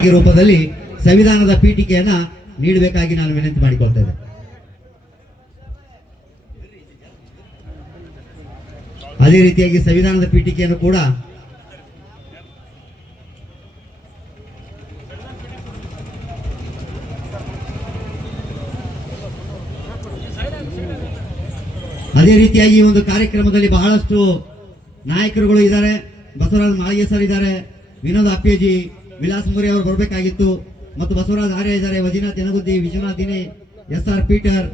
ರೂಪದಲ್ಲಿ ಸಂವಿಧಾನದ ಪೀಠಿಕೆಯನ್ನ ನೀಡಬೇಕಾಗಿ ನಾನು ವಿನಂತಿ ಮಾಡಿಕೊಳ್ತೇನೆ ಅದೇ ರೀತಿಯಾಗಿ ಸಂವಿಧಾನದ ಪೀಠಿಕೆಯನ್ನು ಕೂಡ ಅದೇ ರೀತಿಯಾಗಿ ಈ ಒಂದು ಕಾರ್ಯಕ್ರಮದಲ್ಲಿ ಬಹಳಷ್ಟು ನಾಯಕರುಗಳು ಇದ್ದಾರೆ. ಬಸವರಾಜ ಮಾಳಿಗೆ ಸರ್ ಇದ್ದಾರೆ. ವಿನೋದ್ ಅಪ್ಪೇಜಿ ವಿಲಾಸ್ ಮುರಿ ಅವರು ಬರಬೇಕಾಗಿತ್ತು ಮತ್ತು ಬಸವರಾಜ್ ಆರ್ಯ ಇದ್ದಾರೆ Vajinath Yanagudi Vishwanath S R Peter,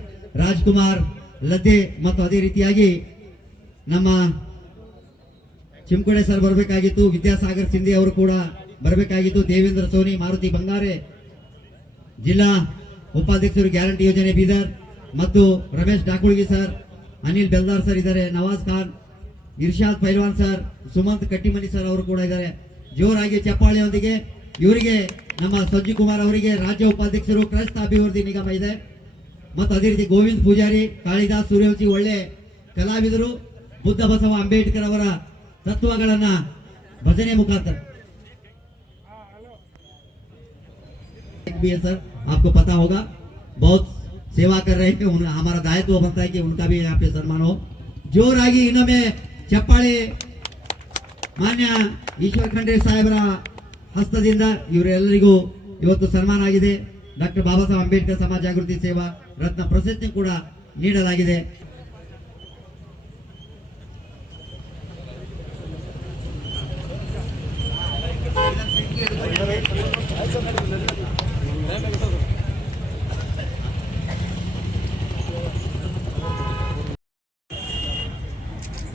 Rajkumar, Ladde ಮತ್ತು ಅದೇ ರೀತಿಯಾಗಿ ನಮ್ಮ ಚಿಮ್ಕೊಡೆ ಸರ್ ಬರಬೇಕಾಗಿತ್ತು, ವಿದ್ಯಾಸಾಗರ್ ಸಿಂಧಿ ಅವರು ಕೂಡ ಬರಬೇಕಾಗಿತ್ತು, ದೇವೇಂದ್ರ ಸೋನಿ, ಮಾರುತಿ ಬಂಗಾರೆ, ಜಿಲ್ಲಾ ಉಪಾಧ್ಯಕ್ಷರು ಗ್ಯಾರಂಟಿ ಯೋಜನೆ ಬೀದರ್ ಮತ್ತು ರಮೇಶ್ ಡಾಕುಳ್ಗಿ ಸರ್, ಅನಿಲ್ ಬೆಲ್ದಾರ್ ಸರ್ ಇದ್ದಾರೆ, ನವಾಜ್ ಖಾನ್, ಇರ್ಷಾದ್ ಪೈಲ್ವಾನ್ ಸರ್, ಸುಮಂತ್ ಕಟ್ಟಿಮನಿ ಸರ್ ಅವರು ಕೂಡ ಇದ್ದಾರೆ. ಜೋರಾಗಿ ಚಪ್ಪಾಳೆಯೊಂದಿಗೆ ಇವರಿಗೆ ನಮ್ಮ ಸಂಜು ಕುಮಾರ್ ಅವರಿಗೆ ರಾಜ್ಯ ಉಪಾಧ್ಯಕ್ಷರು ಕ್ರೈಸ್ತ ಅಭಿವೃದ್ಧಿ ನಿಗಮ ಇದೆ ಮತ್ತು ಅದೇ ರೀತಿ ಗೋವಿಂದ್ ಪೂಜಾರಿ ಕಾಳಿದಾಸ್ ಸೂರ್ಯವಂಶಿ ಒಳ್ಳೆ ಕಲಾವಿದರು ಬುದ್ಧ ಬಸವ ಅಂಬೇಡ್ಕರ್ ಅವರ ತತ್ವಗಳನ್ನ ಭಜನೆ ಮುಖಾಂತರ भी है सर आपको पता होगा बहुत सेवा कर रहे हैं उन, हमारा दायित्व बनता है कि उनका भी यहाँ पे सम्मान हो ಜೋರಾಗಿ ಇನ್ನೊಮ್ಮೆ ಚಪ್ಪಾಳೆ ಮಾನ್ಯ ಈಶ್ವರ್ ಖಂಡ್ರೆ ಸಾಹೇಬರ ಹಸ್ತದಿಂದ ಇವರೆಲ್ಲರಿಗೂ ಇವತ್ತು ಸನ್ಮಾನ ಆಗಿದೆ. ಡಾಕ್ಟರ್ ಬಾಬಾ ಸಾಹೇಬ್ ಅಂಬೇಡ್ಕರ್ ಸಮಾಜ ಜಾಗೃತಿ ಸೇವಾ ರತ್ನ ಪ್ರಶಸ್ತಿ ಕೂಡ ನೀಡಲಾಗಿದೆ.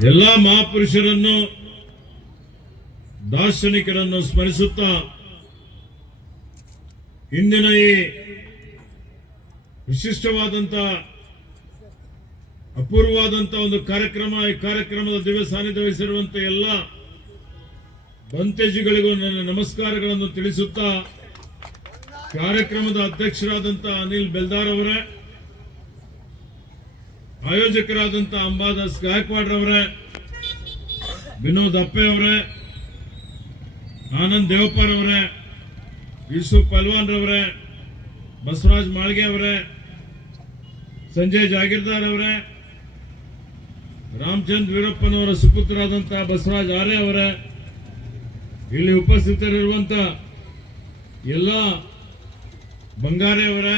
ಎಲ್ಲ ಮಹಾಪುರುಷರನ್ನು ದಾರ್ಶನಿಕರನ್ನು ಸ್ಮರಿಸುತ್ತಾ ಇಂದಿನ ಈ ವಿಶಿಷ್ಟವಾದಂತ ಅಪೂರ್ವವಾದಂತ ಒಂದು ಕಾರ್ಯಕ್ರಮ, ಈ ಕಾರ್ಯಕ್ರಮದ ದಿವ್ಯ ಸಾನ್ನಿಧ್ಯ ವಹಿಸಿರುವಂತ ಎಲ್ಲ ಬಂತೇಜಿಗಳಿಗೂ ನನ್ನ ನಮಸ್ಕಾರಗಳನ್ನು ತಿಳಿಸುತ್ತಾ ಕಾರ್ಯಕ್ರಮದ ಅಧ್ಯಕ್ಷರಾದಂತ ಅನಿಲ್ ಬೆಲ್ದಾರ್ ಅವರೇ ಆಯೋಜಕರಾದಂಥ ಅಂಬಾದಾಸ್ ಗಾಯಕ್ವಾಡ್ರವರೇ, ವಿನೋದ್ ಅಪ್ಪೆ ಅವರೇ ಆನಂದ್ ದೇವಪ್ಪರ್ ಅವರೇ ಯೂಸುಫ್ ಪಲ್ವಾನ್ ರವರೇ ಬಸವರಾಜ್ ಮಾಳ್ಗೆ ಅವರೇ, ಸಂಜಯ್ ಜಾಗೀರ್ದಾರ್ ಅವರೇ ರಾಮಚಂದ್ರ ವೀರಪ್ಪನವರ ಸುಪುತ್ರರಾದಂಥ ಬಸವರಾಜ್ ಆರೆ ಅವರೇ, ಇಲ್ಲಿ ಉಪಸ್ಥಿತರಿರುವಂಥ ಎಲ್ಲ ಬಂಗಾರೆ ಅವರೇ,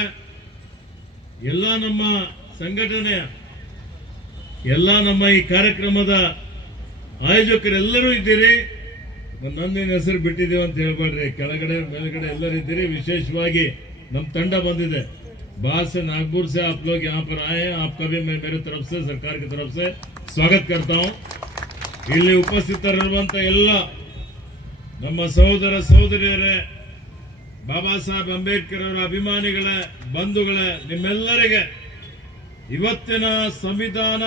ಎಲ್ಲ ನಮ್ಮ ಸಂಘಟನೆಯ ಎಲ್ಲ ನಮ್ಮ ಈ ಕಾರ್ಯಕ್ರಮದ ಆಯೋಜಕರೆಲ್ಲರೂ ಇದ್ದೀರಿ. ನನ್ನ ಹೆಸರು ಬಿಟ್ಟಿದ್ದೀವಿ ಅಂತ ಹೇಳ್ಬೇಡ್ರಿ ಕೆಳಗಡೆ ಮೇಲ್ಗಡೆ ಎಲ್ಲರೂ ಇದ್ದೀರಿ ವಿಶೇಷವಾಗಿ ನಮ್ಮ ತಂಡ ಬಂದಿದೆ बाहर से नागपुर से आप लोग यहाँ पर आए हैं आपका भी मैं मेरे तरफ से सरकार की तरफ से ಸ್ವಾಗತ करता हूँ ಇಲ್ಲಿ ಉಪಸ್ಥಿತರಿರುವಂತ ಎಲ್ಲ ನಮ್ಮ ಸಹೋದರ ಸಹೋದರಿಯರೇ ಬಾಬಾ ಸಾಹೇಬ್ ಅಂಬೇಡ್ಕರ್ ಅವರ ಅಭಿಮಾನಿಗಳೇ ಬಂಧುಗಳೇ ನಿಮ್ಮೆಲ್ಲರಿಗೆ ಇವತ್ತಿನ ಸಂವಿಧಾನ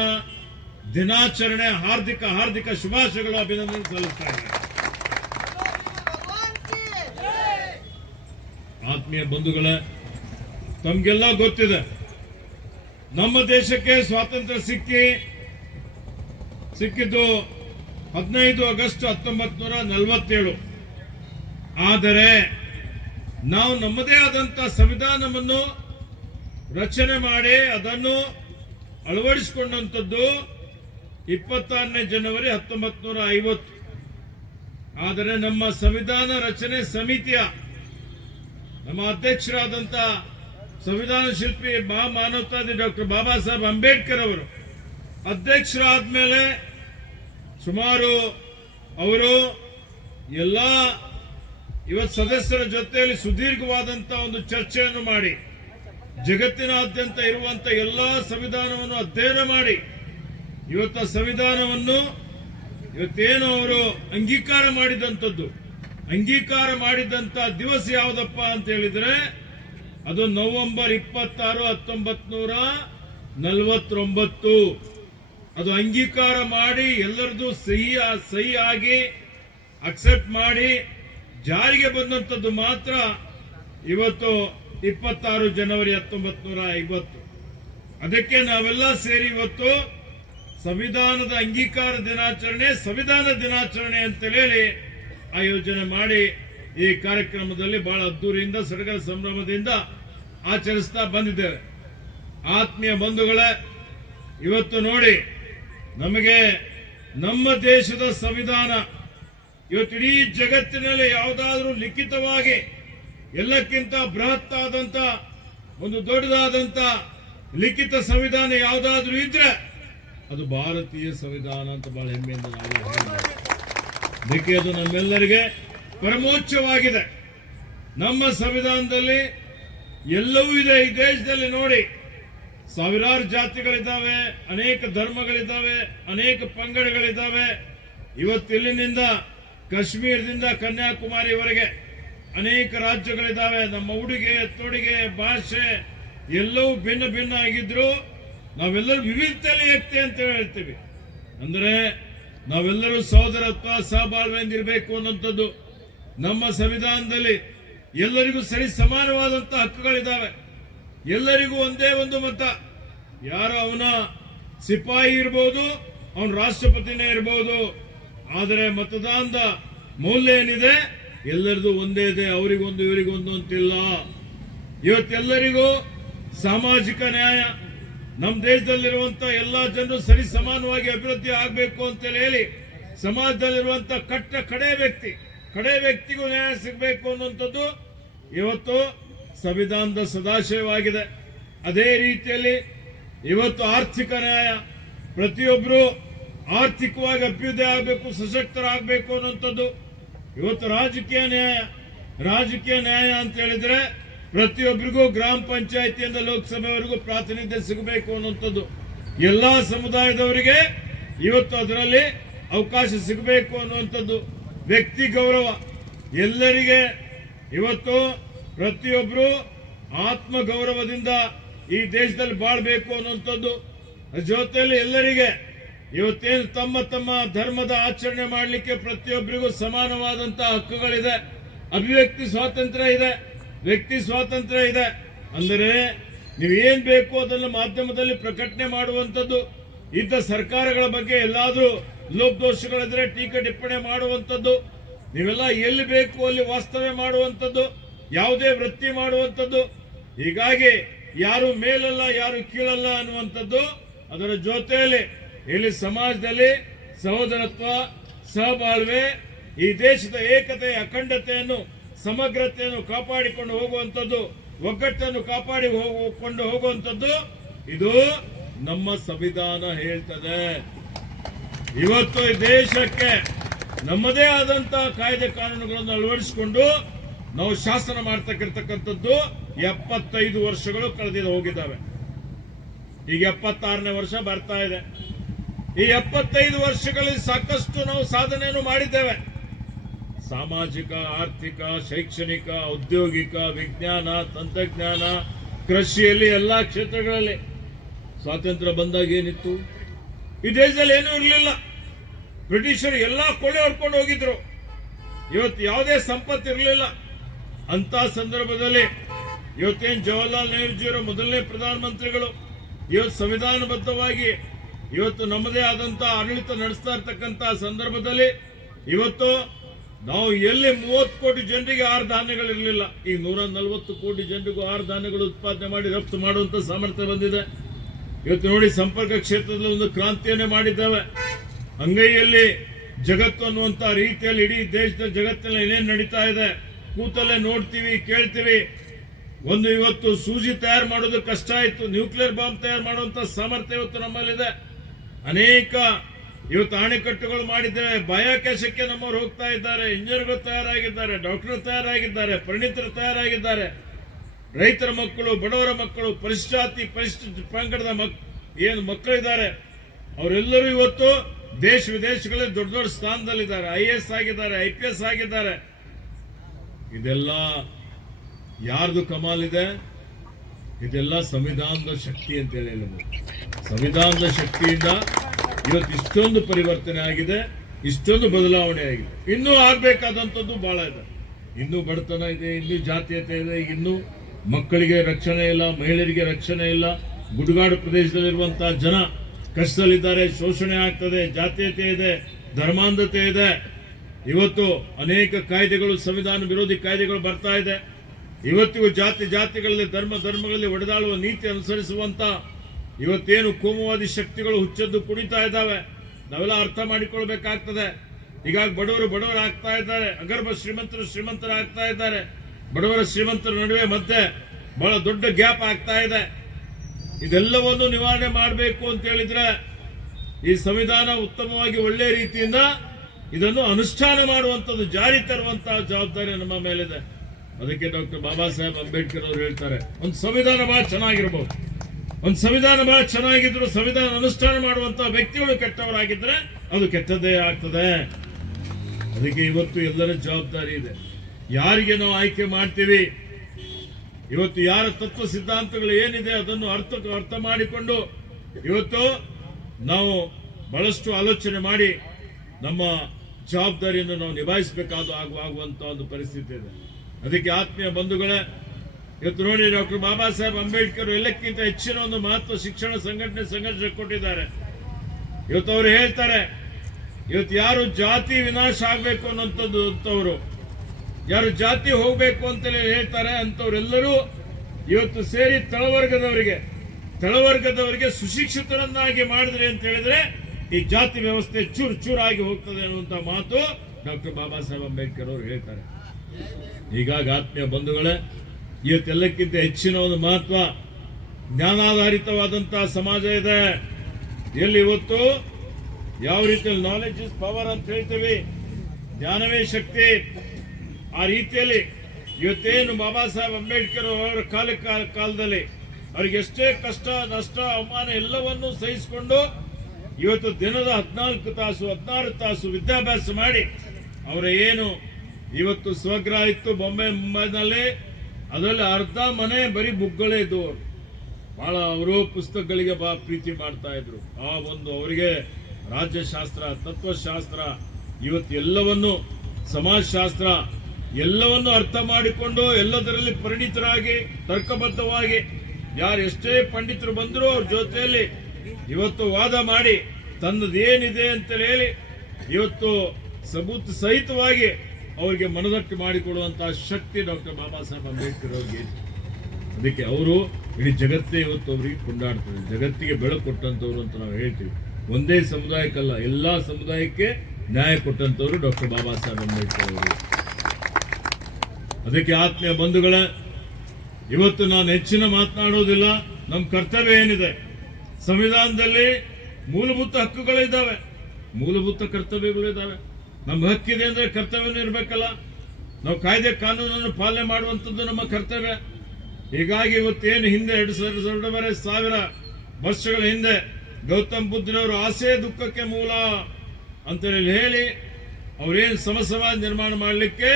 ದಿನಾಚರಣೆ ಹಾರ್ದಿಕ ಹಾರ್ದಿಕ ಶುಭಾಶಯಗಳು ಅಭಿನಂದನೆ ಸಲ್ಲಿಸ್ತಾ ಇದ್ದಾರೆ ಆತ್ಮೀಯ ಬಂಧುಗಳೇ ತಮಗೆಲ್ಲ ಗೊತ್ತಿದೆ. ನಮ್ಮ ದೇಶಕ್ಕೆ ಸ್ವಾತಂತ್ರ್ಯ ಸಿಕ್ಕಿ, ಸಿಕ್ಕಿದ್ದು ಹದಿನೈದು ಆಗಸ್ಟ್ ಹತ್ತೊಂಬತ್ ನೂರ ನಲವತ್ತೇಳು. ಆದರೆ ನಾವು ನಮ್ಮದೇ ಆದಂತ ಸಂವಿಧಾನವನ್ನು ರಚನೆ ಮಾಡಿ ಅದನ್ನು ಅಳವಡಿಸಿಕೊಂಡಂಥದ್ದು ಇಪ್ಪತ್ತಾರನೇ ಜನವರಿ ಹತ್ತೊಂಬತ್ ನೂರ ಐವತ್ತು. ಆದರೆ ನಮ್ಮ ಸಂವಿಧಾನ ರಚನೆ ಸಮಿತಿಯ ನಮ್ಮ ಅಧ್ಯಕ್ಷರಾದಂತ ಸಂವಿಧಾನ ಶಿಲ್ಪಿ ಮಹಾಮಾನವತಾದಿ ಡಾಕ್ಟರ್ ಬಾಬಾ ಸಾಹೇಬ್ ಅಂಬೇಡ್ಕರ್ ಅವರು ಅಧ್ಯಕ್ಷರಾದ ಮೇಲೆ ಸುಮಾರು ಅವರು ಎಲ್ಲ ಇವತ್ತು ಸದಸ್ಯರ ಜೊತೆಯಲ್ಲಿ ಸುದೀರ್ಘವಾದಂತ ಒಂದು ಚರ್ಚೆಯನ್ನು ಮಾಡಿ ಜಗತ್ತಿನಾದ್ಯಂತ ಇರುವಂತ ಎಲ್ಲಾ ಸಂವಿಧಾನವನ್ನು ಅಧ್ಯಯನ ಮಾಡಿ ಇವತ್ತ ಸಂವಿಧಾನವನ್ನು ಇವತ್ತೇನು ಅವರು ಅಂಗೀಕಾರ ಮಾಡಿದಂಥದ್ದು. ಅಂಗೀಕಾರ ಮಾಡಿದಂತ ದಿವಸ ಯಾವುದಪ್ಪ ಅಂತ ಹೇಳಿದ್ರೆ, ಅದು ನವೆಂಬರ್ ಇಪ್ಪತ್ತಾರು ಹತ್ತೊಂಬತ್ ನೂರ ನಲವತ್ತೊಂಬತ್ತು. ಅದು ಅಂಗೀಕಾರ ಮಾಡಿ, ಎಲ್ಲರದು ಸಹಿ ಸಹಿ ಆಗಿ ಅಕ್ಸೆಪ್ಟ್ ಮಾಡಿ, ಜಾರಿಗೆ ಬಂದಂಥದ್ದು ಮಾತ್ರ ಇವತ್ತು ಇಪ್ಪತ್ತಾರು ಜನವರಿ ಹತ್ತೊಂಬತ್ ನೂರ ಐವತ್ತು. ಅದಕ್ಕೆ ನಾವೆಲ್ಲ ಸೇರಿ ಇವತ್ತು ಸಂವಿಧಾನದ ಅಂಗೀಕಾರ ದಿನಾಚರಣೆ, ಸಂವಿಧಾನ ದಿನಾಚರಣೆ ಅಂತ ಹೇಳಿ ಆಯೋಜನೆ ಮಾಡಿ ಈ ಕಾರ್ಯಕ್ರಮದಲ್ಲಿ ಬಹಳ ಅದ್ದೂರಿಯಿಂದ, ಸಡಗರ ಸಂಭ್ರಮದಿಂದ ಆಚರಿಸ್ತಾ ಬಂದಿದ್ದೇವೆ. ಆತ್ಮೀಯ ಬಂಧುಗಳೇ, ಇವತ್ತು ನೋಡಿ ನಮಗೆ ನಮ್ಮ ದೇಶದ ಸಂವಿಧಾನ ಇವತ್ತು ಇಡೀ ಜಗತ್ತಿನಲ್ಲಿ ಯಾವುದಾದ್ರೂ ಲಿಖಿತವಾಗಿ ಎಲ್ಲಕ್ಕಿಂತ ಬೃಹತ್ ಆದಂತ, ಒಂದು ದೊಡ್ಡದಾದಂತ ಲಿಖಿತ ಸಂವಿಧಾನ ಯಾವುದಾದ್ರೂ ಇದ್ರೆ ಅದು ಭಾರತೀಯ ಸಂವಿಧಾನ ಅಂತ ಬಹಳ ಹೆಮ್ಮೆಯಿಂದ ನಾವು ಅದಕ್ಕೆ ಅದು ನಮ್ಮೆಲ್ಲರಿಗೆ ಪರಮೋಚ್ಚವಾಗಿದೆ. ನಮ್ಮ ಸಂವಿಧಾನದಲ್ಲಿ ಎಲ್ಲವೂ ಇದೆ ಈ ದೇಶದಲ್ಲಿ ನೋಡಿ. ಸಾವಿರಾರು ಜಾತಿಗಳಿದ್ದಾವೆ, ಅನೇಕ ಧರ್ಮಗಳಿದ್ದಾವೆ, ಅನೇಕ ಪಂಗಡಗಳಿದ್ದಾವೆ. ಇವತ್ತಿಲ್ಲಿನಿಂದ ಕಾಶ್ಮೀರದಿಂದ ಕನ್ಯಾಕುಮಾರಿವರೆಗೆ ಅನೇಕ ರಾಜ್ಯಗಳಿದ್ದಾವೆ. ನಮ್ಮ ಉಡುಗೆ, ತೊಡುಗೆ, ಭಾಷೆ ಎಲ್ಲವೂ ಭಿನ್ನ ಭಿನ್ನ ಆಗಿದ್ರು. ನಾವೆಲ್ಲರೂ ವಿವಿಧತೆಯಲ್ಲಿ ಏಕ್ತೆ ಅಂತ ಹೇಳ್ತೀವಿ. ಅಂದ್ರೆ ನಾವೆಲ್ಲರೂ ಸಹೋದರತ್ವ ಸಹಬಾಳ್ವೆಯಿಂದಿರಬೇಕು ಅನ್ನುವಂಥದ್ದು ನಮ್ಮ ಸಂವಿಧಾನದಲ್ಲಿ ಎಲ್ಲರಿಗೂ ಸರಿ ಸಮಾನವಾದಂಥ ಹಕ್ಕುಗಳಿದ್ದಾವೆ ಎಲ್ಲರಿಗೂ ಒಂದೇ ಒಂದು ಮತ. ಯಾರು ಅವನ ಸಿಪಾಯಿ ಇರ್ಬೋದು, ಅವನ ರಾಷ್ಟ್ರಪತಿನೇ ಇರ್ಬೋದು, ಆದರೆ ಮತದಾನದ ಮೌಲ್ಯ ಏನಿದೆ? ಎಲ್ಲರದು ಒಂದೇ ಇದೆ, ಅವರಿಗೊಂದು, ಇವರಿಗೊಂದು ಅಂತಿಲ್ಲ. ಇವತ್ತೆಲ್ಲರಿಗೂ ಸಾಮಾಜಿಕ ನ್ಯಾಯ ನಮ್ಮ ದೇಶದಲ್ಲಿರುವಂತ ಎಲ್ಲಾ ಜನರು ಸರಿ ಸಮಾನವಾಗಿ ಅಭಿವೃದ್ಧಿ ಆಗಬೇಕು ಅಂತೇಳಿ ಹೇಳಿ, ಸಮಾಜದಲ್ಲಿರುವಂತ ಕಟ್ಟ ಕಡೆ ವ್ಯಕ್ತಿ, ಕಡೆ ವ್ಯಕ್ತಿಗೂ ನ್ಯಾಯ ಸಿಗಬೇಕು ಅನ್ನುವಂಥದ್ದು ಇವತ್ತು ಸಂವಿಧಾನದ ಸದಾಶಯವಾಗಿದೆ. ಅದೇ ರೀತಿಯಲ್ಲಿ ಇವತ್ತು ಆರ್ಥಿಕ ನ್ಯಾಯ ಪ್ರತಿಯೊಬ್ಬರು ಆರ್ಥಿಕವಾಗಿ ಅಭ್ಯುದಯ ಆಗಬೇಕು, ಸಶಕ್ತರಾಗಬೇಕು ಅನ್ನುವಂಥದ್ದು. ಇವತ್ತು ರಾಜಕೀಯ ನ್ಯಾಯ ರಾಜಕೀಯ ನ್ಯಾಯ ಅಂತ ಹೇಳಿದ್ರೆ ಪ್ರತಿಯೊಬ್ಬರಿಗೂ ಗ್ರಾಮ ಪಂಚಾಯತಿಯಿಂದ ಲೋಕಸಭೆವರೆಗೂ ಪ್ರಾತಿನಿಧ್ಯ ಸಿಗಬೇಕು ಅನ್ನುವಂಥದ್ದು ಎಲ್ಲಾ ಸಮುದಾಯದವರಿಗೆ ಇವತ್ತು ಅದರಲ್ಲಿ ಅವಕಾಶ ಸಿಗಬೇಕು ಅನ್ನುವಂಥದ್ದು ವ್ಯಕ್ತಿ ಗೌರವ. ಎಲ್ಲರಿಗೆ ಇವತ್ತು ಪ್ರತಿಯೊಬ್ಬರು ಆತ್ಮ ಗೌರವದಿಂದ ಈ ದೇಶದಲ್ಲಿ ಬಾಳ್ಬೇಕು ಅನ್ನುವಂಥದ್ದು. ಜೊತೆಯಲ್ಲಿ ಎಲ್ಲರಿಗೆ ಇವತ್ತೇನು ತಮ್ಮ ತಮ್ಮ ಧರ್ಮದ ಆಚರಣೆ ಮಾಡಲಿಕ್ಕೆ ಪ್ರತಿಯೊಬ್ಬರಿಗೂ ಸಮಾನವಾದಂತಹ ಹಕ್ಕುಗಳಿದೆ. ಅಭಿವ್ಯಕ್ತಿ ಸ್ವಾತಂತ್ರ್ಯ ಇದೆ. ವ್ಯಕ್ತಿ ಸ್ವಾತಂತ್ರ್ಯ ಇದೆ. ಅಂದರೆ ನೀವೇನ್ ಬೇಕು ಅದನ್ನು ಮಾಧ್ಯಮದಲ್ಲಿ ಪ್ರಕಟಣೆ ಮಾಡುವಂಥದ್ದು ಇದ್ದ ಸರ್ಕಾರಗಳ ಬಗ್ಗೆ ಎಲ್ಲಾದ್ರೂ ಲೋಪದೋಷಗಳಿದ್ರೆ ಟೀಕೆ ಟಿಪ್ಪಣಿ ಮಾಡುವಂಥದ್ದು, ನೀವೆಲ್ಲ ಎಲ್ಲಿ ಬೇಕು ಅಲ್ಲಿ ವಾಸ್ತವ್ಯ ಮಾಡುವಂಥದ್ದು, ಯಾವುದೇ ವೃತ್ತಿ ಮಾಡುವಂಥದ್ದು. ಹೀಗಾಗಿ ಯಾರು ಮೇಲಲ್ಲ, ಯಾರು ಕೀಳಲ್ಲ ಅನ್ನುವಂಥದ್ದು ಅದರ ಜೊತೆಯಲ್ಲಿ ಇಲ್ಲಿ ಸಮಾಜದಲ್ಲಿ ಸಹೋದರತ್ವ, ಸಹಬಾಳ್ವೆ, ಈ ದೇಶದ ಏಕತೆ ಅಖಂಡತೆಯನ್ನು ಸಮಗ್ರತೆಯನ್ನು ಕಾಪಾಡಿಕೊಂಡು ಹೋಗುವಂಥದ್ದು, ಒಗ್ಗಟ್ಟನ್ನು ಕಾಪಾಡಿ ಹೋಗಿಕೊಂಡು ಹೋಗುವಂಥದ್ದು, ಇದು ನಮ್ಮ ಸಂವಿಧಾನ ಹೇಳ್ತದೆ. ಇವತ್ತು ದೇಶಕ್ಕೆ ನಮ್ಮದೇ ಆದಂತಹ ಕಾಯ್ದೆ ಕಾನೂನುಗಳನ್ನು ಅಳವಡಿಸಿಕೊಂಡು ನಾವು ಶಾಸನ ಮಾಡ್ತಕ್ಕಿರ್ತಕ್ಕಂಥದ್ದು ಎಪ್ಪತ್ತೈದು ವರ್ಷಗಳು ಕಳೆದಿದ್ದು ಹೋಗಿದ್ದಾವೆ. ಈಗ ಎಪ್ಪತ್ತಾರನೇ ವರ್ಷ ಬರ್ತಾ ಇದೆ. ಈ ಎಪ್ಪತ್ತೈದು ವರ್ಷಗಳಲ್ಲಿ ಸಾಕಷ್ಟು ನಾವು ಸಾಧನೆಯನ್ನು ಮಾಡಿದ್ದೇವೆ. ಸಾಮಾಜಿಕ, ಆರ್ಥಿಕ, ಶೈಕ್ಷಣಿಕ, ಔದ್ಯೋಗಿಕ, ವಿಜ್ಞಾನ, ತಂತ್ರಜ್ಞಾನ, ಕೃಷಿಯಲ್ಲಿ ಎಲ್ಲ ಕ್ಷೇತ್ರಗಳಲ್ಲಿ ಸ್ವಾತಂತ್ರ್ಯ ಬಂದಾಗ ಏನಿತ್ತು? ಈ ದೇಶದಲ್ಲಿ ಏನೂ ಇರಲಿಲ್ಲ. ಬ್ರಿಟಿಷರು ಎಲ್ಲಾ ಕೊಳೆ ಹೊಡ್ಕೊಂಡು ಹೋಗಿದ್ರು. ಇವತ್ತು ಯಾವುದೇ ಸಂಪತ್ತು ಇರಲಿಲ್ಲ. ಅಂತ ಸಂದರ್ಭದಲ್ಲಿ ಇವತ್ತೇನು ಜವಾಹರ್ಲಾಲ್ ನೆಹರೂಜಿಯವರು ಮೊದಲನೇ ಪ್ರಧಾನಮಂತ್ರಿಗಳು, ಇವತ್ತು ಸಂವಿಧಾನಬದ್ಧವಾಗಿ ಇವತ್ತು ನಮ್ಮದೇ ಆದಂತ ಆಡಳಿತ ನಡೆಸ್ತಾ ಇರ್ತಕ್ಕಂಥ ಸಂದರ್ಭದಲ್ಲಿ ಇವತ್ತು ನಾವು ಎಲ್ಲಿ ಮೂವತ್ತು ಕೋಟಿ ಜನರಿಗೆ ಆರು ಧಾನ್ಯಗಳಿರಲಿಲ್ಲ, ಈ ನೂರ ನಲವತ್ತು ಕೋಟಿ ಜನರಿಗೂ ಆರು ಧಾನ್ಯಗಳು ಉತ್ಪಾದನೆ ಮಾಡಿ ರಫ್ತು ಮಾಡುವಂಥ ಸಾಮರ್ಥ್ಯ ಬಂದಿದೆ. ಇವತ್ತು ನೋಡಿ ಸಂಪರ್ಕ ಕ್ಷೇತ್ರದಲ್ಲಿ ಒಂದು ಕ್ರಾಂತಿಯನ್ನೇ ಮಾಡಿದ್ದಾವೆ. ಅಂಗೈಯಲ್ಲಿ ಜಗತ್ತು ಅನ್ನುವಂಥ ರೀತಿಯಲ್ಲಿ ಇಡೀ ದೇಶದ ಜಗತ್ತಿನಲ್ಲಿ ಏನೇನು ನಡೀತಾ ಇದೆ, ಕೂತಲ್ಲೇ ನೋಡ್ತೀವಿ, ಕೇಳ್ತೀವಿ. ಒಂದು ಇವತ್ತು ಸೂಜಿ ತಯಾರು ಮಾಡೋದು ಕಷ್ಟ ಆಯಿತು, ನ್ಯೂಕ್ಲಿಯರ್ ಬಾಂಬ್ ತಯಾರು ಮಾಡುವಂಥ ಸಾಮರ್ಥ್ಯ ಇವತ್ತು ನಮ್ಮಲ್ಲಿದೆ. ಅನೇಕ ಇವತ್ತು ಅಣೆಕಟ್ಟುಗಳು ಮಾಡಿದ್ದೇವೆ ಬಾಹ್ಯಾಕಾಶಕ್ಕೆ ನಮ್ಮವರು ಹೋಗ್ತಾ ಇದ್ದಾರೆ. ಇಂಜಿನಿಯರ್ಗಳು ತಯಾರಾಗಿದ್ದಾರೆ, ಡಾಕ್ಟರ್ ತಯಾರಾಗಿದ್ದಾರೆ, ಪರಿಣಿತರು ತಯಾರಾಗಿದ್ದಾರೆ. ರೈತರ ಮಕ್ಕಳು, ಬಡವರ ಮಕ್ಕಳು ಪರಿಶಾತಿ ಪರಿಶಿಷ್ಟ ಪಂಗಡದ ಮಕ್, ಏನು ಮಕ್ಕಳಿದ್ದಾರೆ. ಅವರೆಲ್ಲರೂ ಇವತ್ತು ದೇಶ ವಿದೇಶಗಳಲ್ಲಿ ದೊಡ್ಡ ದೊಡ್ಡ ಸ್ಥಾನದಲ್ಲಿದ್ದಾರೆ. ಐ ಎಸ್ ಆಗಿದ್ದಾರೆ, ಐ ಪಿ ಎಸ್ ಆಗಿದ್ದಾರೆ. ಇದೆಲ್ಲ ಯಾರ್ದು ಕಮಾಲಿದೆ ಇದೆಲ್ಲ ಸಂವಿಧಾನದ ಶಕ್ತಿ ಅಂತ ಹೇಳಿ ಸಂವಿಧಾನದ ಶಕ್ತಿಯಿಂದ ಇವತ್ತು ಇಷ್ಟೊಂದು ಪರಿವರ್ತನೆ ಆಗಿದೆ, ಇಷ್ಟೊಂದು ಬದಲಾವಣೆ ಆಗಿದೆ. ಇನ್ನೂ ಆಗ್ಬೇಕಾದಂಥದ್ದು ಬಹಳ ಇದೆ. ಇನ್ನೂ ಬಡತನ ಇದೆ, ಇನ್ನೂ ಜಾತೀಯತೆ ಇದೆ, ಇನ್ನೂ ಮಕ್ಕಳಿಗೆ ರಕ್ಷಣೆ ಇಲ್ಲ, ಮಹಿಳೆಯರಿಗೆ ರಕ್ಷಣೆ ಇಲ್ಲ. ಗುಡ್ಗಾಡು ಪ್ರದೇಶದಲ್ಲಿರುವಂತಹ ಜನ ಕಷ್ಟದಲ್ಲಿದ್ದಾರೆ, ಶೋಷಣೆ ಆಗ್ತದೆ, ಜಾತೀಯತೆ ಇದೆ, ಧರ್ಮಾಂಧತೆ ಇದೆ. ಇವತ್ತು ಅನೇಕ ಕಾಯ್ದೆಗಳು, ಸಂವಿಧಾನ ವಿರೋಧಿ ಕಾಯ್ದೆಗಳು ಬರ್ತಾ ಇದೆ. ಇವತ್ತಿಗೂ ಜಾತಿ, ಜಾತಿಗಳಲ್ಲಿ, ಧರ್ಮ, ಧರ್ಮಗಳಲ್ಲಿ ಒಡೆದಾಳುವ ನೀತಿ ಅನುಸರಿಸುವಂತ ಇವತ್ತೇನು ಕೋಮುವಾದಿ ಶಕ್ತಿಗಳು ಹುಚ್ಚದ್ದು ಕುಣಿತಾ ಇದ್ದಾವೆ? ನಾವೆಲ್ಲ ಅರ್ಥ ಮಾಡಿಕೊಳ್ಬೇಕಾಗ್ತದೆ. ಹೀಗಾಗಿ ಬಡವರು ಬಡವರು ಆಗ್ತಾ ಇದ್ದಾರೆ. ಅಗರ್ಭ ಶ್ರೀಮಂತರು ಆಗ್ತಾ ಇದ್ದಾರೆ. ಬಡವರ ಶ್ರೀಮಂತರ ನಡುವೆ ಮತ್ತೆ ಬಹಳ ದೊಡ್ಡ ಗ್ಯಾಪ್ ಆಗ್ತಾ ಇದೆ. ಇದೆಲ್ಲವನ್ನು ನಿವಾರಣೆ ಮಾಡಬೇಕು ಅಂತ ಹೇಳಿದ್ರೆ ಈ ಸಂವಿಧಾನ ಉತ್ತಮವಾಗಿ ಒಳ್ಳೆ ರೀತಿಯಿಂದ ಇದನ್ನು ಅನುಷ್ಠಾನ ಮಾಡುವಂಥದ್ದು, ಜಾರಿ ತರುವಂತಹ ಜವಾಬ್ದಾರಿ ನಮ್ಮ ಮೇಲಿದೆ. ಅದಕ್ಕೆ ಡಾಕ್ಟರ್ ಬಾಬಾ ಸಾಹೇಬ್ ಅಂಬೇಡ್ಕರ್ ಅವರು ಹೇಳ್ತಾರೆ, ಒಂದು ಸಂವಿಧಾನ ಬಹಳ ಚೆನ್ನಾಗಿರ್ಬೋದು. ಒಂದು ಸಂವಿಧಾನ ಬಹಳ ಚೆನ್ನಾಗಿದ್ರು, ಸಂವಿಧಾನ ಅನುಷ್ಠಾನ ಮಾಡುವಂತಹ ವ್ಯಕ್ತಿಗಳು ಕೆಟ್ಟವರಾಗಿದ್ರೆ ಅದು ಕೆಟ್ಟದ್ದೇ ಆಗ್ತದೆ. ಅದಕ್ಕೆ ಇವತ್ತು ಎಲ್ಲರ ಜವಾಬ್ದಾರಿ ಇದೆ. ಯಾರಿಗೆ ನಾವು ಆಯ್ಕೆ ಮಾಡ್ತೀವಿ? ಇವತ್ತು ಯಾರ ತತ್ವ ಸಿದ್ಧಾಂತಗಳು ಏನಿದೆ ಅದನ್ನು ಅರ್ಥ ಅರ್ಥ ಮಾಡಿಕೊಂಡು ಇವತ್ತು ನಾವು ಬಹಳಷ್ಟು ಆಲೋಚನೆ ಮಾಡಿ ನಮ್ಮ ಜವಾಬ್ದಾರಿಯನ್ನು ನಾವು ನಿಭಾಯಿಸಬೇಕಾದ ಆಗುವ ಆಗುವಂತ ಒಂದು ಪರಿಸ್ಥಿತಿ ಇದೆ. ಅದಕ್ಕೆ ಆತ್ಮೀಯ ಬಂಧುಗಳೇ ಇವತ್ತು ನೋಡಿ ಡಾಕ್ಟರ್ ಬಾಬಾ ಸಾಹೇಬ್ ಅಂಬೇಡ್ಕರ್ ಎಲ್ಲಕ್ಕಿಂತ ಹೆಚ್ಚಿನ ಒಂದು ಮಹತ್ವ ಶಿಕ್ಷಣ ಸಂಘಟನೆ ಸಂಘರ್ಷ ಕೊಟ್ಟಿದ್ದಾರೆ. ಇವತ್ತು ಅವರು ಹೇಳ್ತಾರೆ, ಇವತ್ತು ಯಾರು ಜಾತಿ ವಿನಾಶ ಆಗಬೇಕು ಅನ್ನೋಂಥದ್ದು ಅಂತವರು. ಯಾರು ಜಾತಿ ಹೋಗ್ಬೇಕು ಅಂತಲೇ ಹೇಳ್ತಾರೆ ಅಂತವರೆಲ್ಲರೂ ಇವತ್ತು ಸೇರಿ ತಳವರ್ಗದವರಿಗೆ ತಳವರ್ಗದವರಿಗೆ ಸುಶಿಕ್ಷಿತರನ್ನಾಗಿ ಮಾಡಿದ್ರೆ ಅಂತ ಹೇಳಿದ್ರೆ ಈ ಜಾತಿ ವ್ಯವಸ್ಥೆ ಚೂರು ಚೂರಾಗಿ ಹೋಗ್ತದೆ ಅನ್ನುವಂಥ ಮಾತು ಡಾಕ್ಟರ್ ಬಾಬಾ ಸಾಹೇಬ್ ಅಂಬೇಡ್ಕರ್ ಅವರು ಹೇಳ್ತಾರೆ. ಹೀಗಾಗಿ ಆತ್ಮೀಯ ಬಂಧುಗಳೇ ಇವತ್ತೆಲ್ಲಕ್ಕಿಂತ ಹೆಚ್ಚಿನ ಒಂದು ಮಹತ್ವ ಜ್ಞಾನಾಧಾರಿತವಾದಂಥ ಸಮಾಜ ಇದೆ. ಎಲ್ಲಿ ಇವತ್ತು ಯಾವ ರೀತಿಯಲ್ಲಿ ನಾಲೆಜ್ ಇಸ್ ಪವರ್ ಅಂತ ಹೇಳ್ತೀವಿ. ಜ್ಞಾನವೇ ಶಕ್ತಿ. ಆ ರೀತಿಯಲ್ಲಿ ಇವತ್ತೇನು ಬಾಬಾ ಸಾಹೇಬ್ ಅಂಬೇಡ್ಕರ್ ಅವರ ಕಾಲ ಕಾಲ- ಕಾಲದಲ್ಲಿ ಅವ್ರಿಗೆ ಎಷ್ಟೇ ಕಷ್ಟ, ನಷ್ಟ, ಅವಮಾನ ಎಲ್ಲವನ್ನೂ ಸಹಿಸಿಕೊಂಡು ಇವತ್ತು ದಿನದ ಹದಿನಾಲ್ಕು ತಾಸು, ಹದಿನಾರು ತಾಸು ವಿದ್ಯಾಭ್ಯಾಸ ಮಾಡಿ ಅವರ ಏನು ಇವತ್ತು ಸ್ವಗ್ರಹ ಇತ್ತು ಬೊಂಬೆ ಮುಂಬೈನಲ್ಲಿ. ಅದರಲ್ಲಿ ಅರ್ಧ ಮನೆ ಬರೀ ಬುಕ್ಗಳೇ ಇದ್ದವು ಭಾಳ ಅವರು ಪುಸ್ತಕಗಳಿಗೆ ಬಹಳ ಪ್ರೀತಿ ಮಾಡ್ತಾ ಇದ್ರು. ಆ ಒಂದು ಅವರಿಗೆ ರಾಜ್ಯಶಾಸ್ತ್ರ, ತತ್ವಶಾಸ್ತ್ರ, ಇವತ್ತು ಎಲ್ಲವನ್ನು ಸಮಾಜಶಾಸ್ತ್ರ ಎಲ್ಲವನ್ನು ಅರ್ಥ ಮಾಡಿಕೊಂಡು ಎಲ್ಲದರಲ್ಲಿ ಪರಿಣಿತರಾಗಿ, ತರ್ಕಬದ್ಧವಾಗಿ, ಯಾರು ಎಷ್ಟೇ ಪಂಡಿತರು ಬಂದರೂ ಅವ್ರ ಜೊತೆಯಲ್ಲಿ ಇವತ್ತು ವಾದ ಮಾಡಿ, ತನ್ನದೇನಿದೆ ಅಂತೇಳಿ ಅಂತ ಹೇಳಿ, ಇವತ್ತು ಸಬೂತ್ ಸಹಿತವಾಗಿ ಅವರಿಗೆ ಮನದಟ್ಟು ಮಾಡಿಕೊಡುವಂತಹ ಶಕ್ತಿ ಡಾಕ್ಟರ್ ಬಾಬಾ ಸಾಹೇಬ್ ಅಂಬೇಡ್ಕರ್ ಅವರಿಗೆ ಅದಕ್ಕೆ ಅವರು ಇಡೀ ಜಗತ್ತೇ ಇವತ್ತು ಅವರಿಗೆ ಕೊಂಡಾಡ್ತಾರೆ. ಜಗತ್ತಿಗೆ ಬೆಳಕು ಕೊಟ್ಟಂತವ್ರು ಅಂತ ನಾವು ಹೇಳ್ತೀವಿ. ಒಂದೇ ಸಮುದಾಯಕ್ಕಲ್ಲ, ಎಲ್ಲಾ ಸಮುದಾಯಕ್ಕೆ ನ್ಯಾಯ ಕೊಟ್ಟಂತವ್ರು ಡಾಕ್ಟರ್ ಬಾಬಾ ಸಾಹೇಬ್ ಅಂಬೇಡ್ಕರ್ ಅವರು. ಅದಕ್ಕೆ ಆತ್ಮೀಯ ಬಂಧುಗಳ, ಇವತ್ತು ನಾನು ಹೆಚ್ಚಿನ ಮಾತನಾಡೋದಿಲ್ಲ. ನಮ್ಮ ಕರ್ತವ್ಯ ಏನಿದೆ? ಸಂವಿಧಾನದಲ್ಲಿ ಮೂಲಭೂತ ಹಕ್ಕುಗಳಿದ್ದಾವೆ ಮೂಲಭೂತ ಕರ್ತವ್ಯಗಳು ಇದ್ದಾವೆ. ನಮ್ಮ ಹಕ್ಕಿದೆ ಅಂದ್ರೆ ಕರ್ತವ್ಯನೂ ಇರಬೇಕಲ್ಲ? ನಾವು ಕಾಯ್ದೆ ಕಾನೂನನ್ನು ಪಾಲನೆ ಮಾಡುವಂಥದ್ದು ನಮ್ಮ ಕರ್ತವ್ಯ. ಹೀಗಾಗಿ ಇವತ್ತೇನು ಹಿಂದೆ ಎರಡು ಎರಡೂವರೆ ಸಾವಿರ ವರ್ಷಗಳ ಹಿಂದೆ ಗೌತಮ್ ಬುದ್ಧನವರು ಆಸೆ ದುಃಖಕ್ಕೆ ಮೂಲ ಅಂತೇಳಿ ಹೇಳಿ ಅವರೇನು ಸಮ ಸಮಾಜ ನಿರ್ಮಾಣ ಮಾಡಲಿಕ್ಕೆ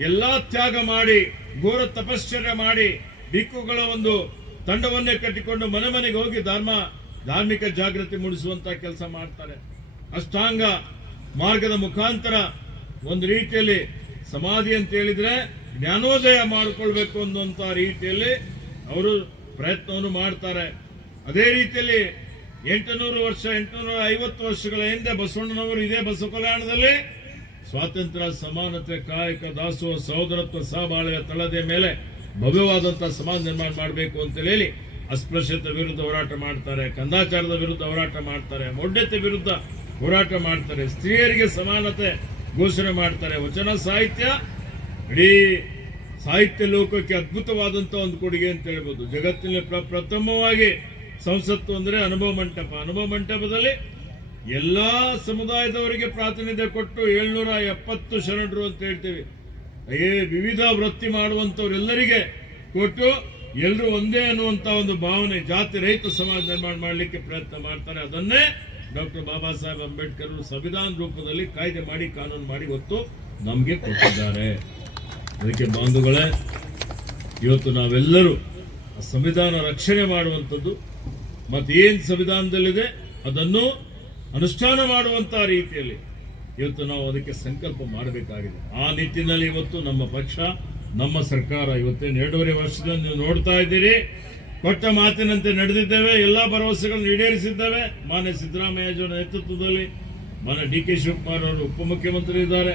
ಎಲ್ಲಾ ತ್ಯಾಗ ಮಾಡಿ, ಘೋರ ತಪಶ್ಚರ್ಯ ಮಾಡಿ ಬಿಕ್ಕುಗಳ ಒಂದು ತಂಡವನ್ನೇ ಕಟ್ಟಿಕೊಂಡು ಮನೆ ಮನೆಗೆ ಹೋಗಿ ಧರ್ಮ, ಧಾರ್ಮಿಕ ಜಾಗೃತಿ ಮೂಡಿಸುವಂತ ಕೆಲಸ ಮಾಡ್ತಾರೆ. ಅಷ್ಟಾಂಗ ಮಾರ್ಗದ ಮುಖಾಂತರ ಒಂದು ರೀತಿಯಲ್ಲಿ ಸಮಾಧಿ ಅಂತ ಹೇಳಿದ್ರೆ ಜ್ಞಾನೋದಯ ಮಾಡಿಕೊಳ್ಬೇಕು ಅನ್ನುವಂಥ ರೀತಿಯಲ್ಲಿ ಅವರು ಪ್ರಯತ್ನವನ್ನು ಮಾಡ್ತಾರೆ. ಅದೇ ರೀತಿಯಲ್ಲಿ ಎಂಟುನೂರು ವರ್ಷ, ಎಂಟುನೂರ ಐವತ್ತು ವರ್ಷಗಳ ಹಿಂದೆ ಬಸವಣ್ಣನವರು ಇದೇ ಬಸವ ಕಲ್ಯಾಣದಲ್ಲಿ ಸ್ವಾತಂತ್ರ್ಯ, ಸಮಾನತೆ, ಕಾಯಕ, ದಾಸೋಹ, ಸಹೋದರತ್ವ ಸಹಬಾಳ್ವೆಯ ತಳದ ಮೇಲೆ ಭವ್ಯವಾದಂಥ ಸಮಾಜ ನಿರ್ಮಾಣ ಮಾಡಬೇಕು ಅಂತ ಹೇಳಿ ಅಸ್ಪೃಶ್ಯತೆ ವಿರುದ್ಧ ಹೋರಾಟ ಮಾಡ್ತಾರೆ, ಕಂದಾಚಾರದ ವಿರುದ್ಧ ಹೋರಾಟ ಮಾಡ್ತಾರೆ ಮೊಡ್ಡತೆ ವಿರುದ್ಧ ಹೋರಾಟ ಮಾಡ್ತಾರೆ, ಸ್ತ್ರೀಯರಿಗೆ ಸಮಾನತೆ ಘೋಷಣೆ ಮಾಡ್ತಾರೆ. ವಚನ ಸಾಹಿತ್ಯ, ಇಡೀ ಸಾಹಿತ್ಯ ಲೋಕಕ್ಕೆ ಅದ್ಭುತವಾದಂಥ ಒಂದು ಕೊಡುಗೆ ಅಂತ ಹೇಳ್ಬೋದು. ಜಗತ್ತಿನಲ್ಲಿ ಪ್ರ- ಪ್ರಥಮವಾಗಿ ಸಂಸತ್ತು ಅಂದ್ರೆ ಅನುಭವ ಮಂಟಪ. ಅನುಭವ ಮಂಟಪದಲ್ಲಿ ಎಲ್ಲಾ ಸಮುದಾಯದವರಿಗೆ ಪ್ರಾತಿನಿಧ್ಯ ಕೊಟ್ಟು ಏಳ್ನೂರ ಎಪ್ಪತ್ತು ಶರಣರು ಅಂತ ಹೇಳ್ತೀವಿ. ಅಯ್ಯೇ, ವಿವಿಧ ವೃತ್ತಿ ಮಾಡುವಂಥವರೆಲ್ಲರಿಗೆ ಕೊಟ್ಟು ಎಲ್ಲರೂ ಒಂದೇ ಅನ್ನುವಂತ ಒಂದು ಭಾವನೆ ಜಾತಿ ರಹಿತ ಸಮಾಜ ನಿರ್ಮಾಣ ಮಾಡಲಿಕ್ಕೆ ಪ್ರಯತ್ನ ಮಾಡ್ತಾರೆ. ಅದನ್ನೇ ಡಾಕ್ಟರ್ ಬಾಬಾ ಸಾಹೇಬ್ ಅಂಬೇಡ್ಕರ್ ಸಂವಿಧಾನ ರೂಪದಲ್ಲಿ ಕಾಯ್ದೆ ಮಾಡಿ ಕಾನೂನು ಮಾಡಿ ಹೊತ್ತು ನಮಗೆ ಕೊಟ್ಟಿದ್ದಾರೆ. ಅದಕ್ಕೆ ಬಾಂಧುಗಳೇ, ಇವತ್ತು ನಾವೆಲ್ಲರೂ ಸಂವಿಧಾನ ರಕ್ಷಣೆ ಮಾಡುವಂಥದ್ದು ಮತ್ತೇನು ಸಂವಿಧಾನದಲ್ಲಿದೆ ಅದನ್ನು ಅನುಷ್ಠಾನ ಮಾಡುವಂಥ ರೀತಿಯಲ್ಲಿ ಇವತ್ತು ನಾವು ಅದಕ್ಕೆ ಸಂಕಲ್ಪ ಮಾಡಬೇಕಾಗಿದೆ. ಆ ನಿಟ್ಟಿನಲ್ಲಿ ಇವತ್ತು ನಮ್ಮ ಪಕ್ಷ, ನಮ್ಮ ಸರ್ಕಾರ ಇವತ್ತೇನು ಎರಡೂವರೆ ವರ್ಷದಿಂದ ನೀವು ನೋಡ್ತಾ ಇದ್ದೀರಿ ಕೊಟ್ಟ ಮಾತಿನಂತೆ ನಡೆದಿದ್ದೇವೆ, ಎಲ್ಲ ಭರವಸೆಗಳನ್ನು ಈಡೇರಿಸಿದ್ದೇವೆ. ಮಾನ್ಯ ಸಿದ್ದರಾಮಯ್ಯ ಅವರ ನೇತೃತ್ವದಲ್ಲಿ ಮಾನ್ಯ ಡಿ ಕೆ ಶಿವಕುಮಾರ್ ಅವರು ಉಪಮುಖ್ಯಮಂತ್ರಿ ಇದ್ದಾರೆ.